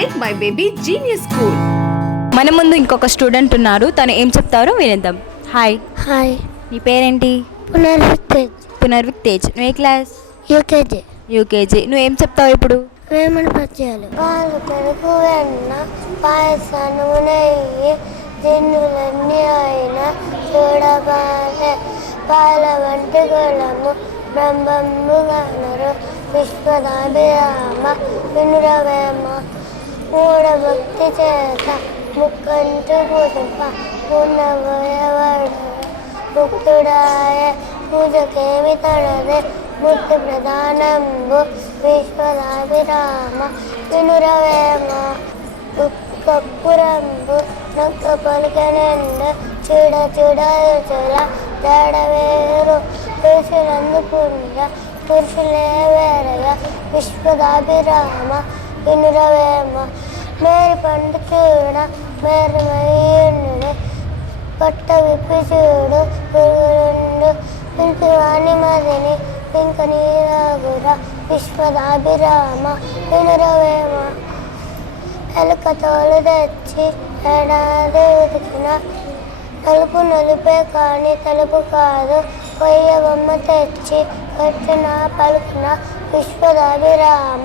Make my baby genius school మన ముందు ఇంకొక స్టూడెంట్ ఉన్నారు. తను ఏం చెప్తారో వినిద్దాం. హాయ్ హాయ్ నీ పేరేంటి? పునర్వితేజ్ పునర్విక్ తేజ్ నువ్వు ఏ క్లాస్ యూకేజీ యూకేజీ నువ్వు ఏం చెప్తావు ఇప్పుడు? వేమన పద్యాలు పాలు పెరుగు వెన్న పాయసాను నెయ్యి దిన్నులన్నీ అయిన చూడబాలే పాల వంటి గుణము బ్రహ్మము గనరు విశ్వదాభిరామ వినురవేమ மூடபக்திச்சேதா முக்கன்று பூசப்பா முன்னவயவர்ண முக்துடாய பூஜகேவி தனது முத்து பிரதானம்பு விஸ்வதாபிராம வினுரவேம கப்புரம்பு நக்க பல்கனென்று சுட சுட சுட தடவேறு புருஷனந்து புண்ட புருஷனே வேறைய விஸ்வதாபிராம మేరి పండు చూడ మేరు మయ్యుండు పట్ట విప్పి చూడు పురుగులుండు పిలిపివాణి మదిని పింక నీరాగుర విశ్వదాభిరామ వినురవేమ ఎలుక తోలు తెచ్చి ఏడాది ఉతికిన తలుపు నలుపే కానీ తలుపు కాదు పొయ్య బొమ్మ తెచ్చి కట్టిన పలుకున విశ్వదాభిరామ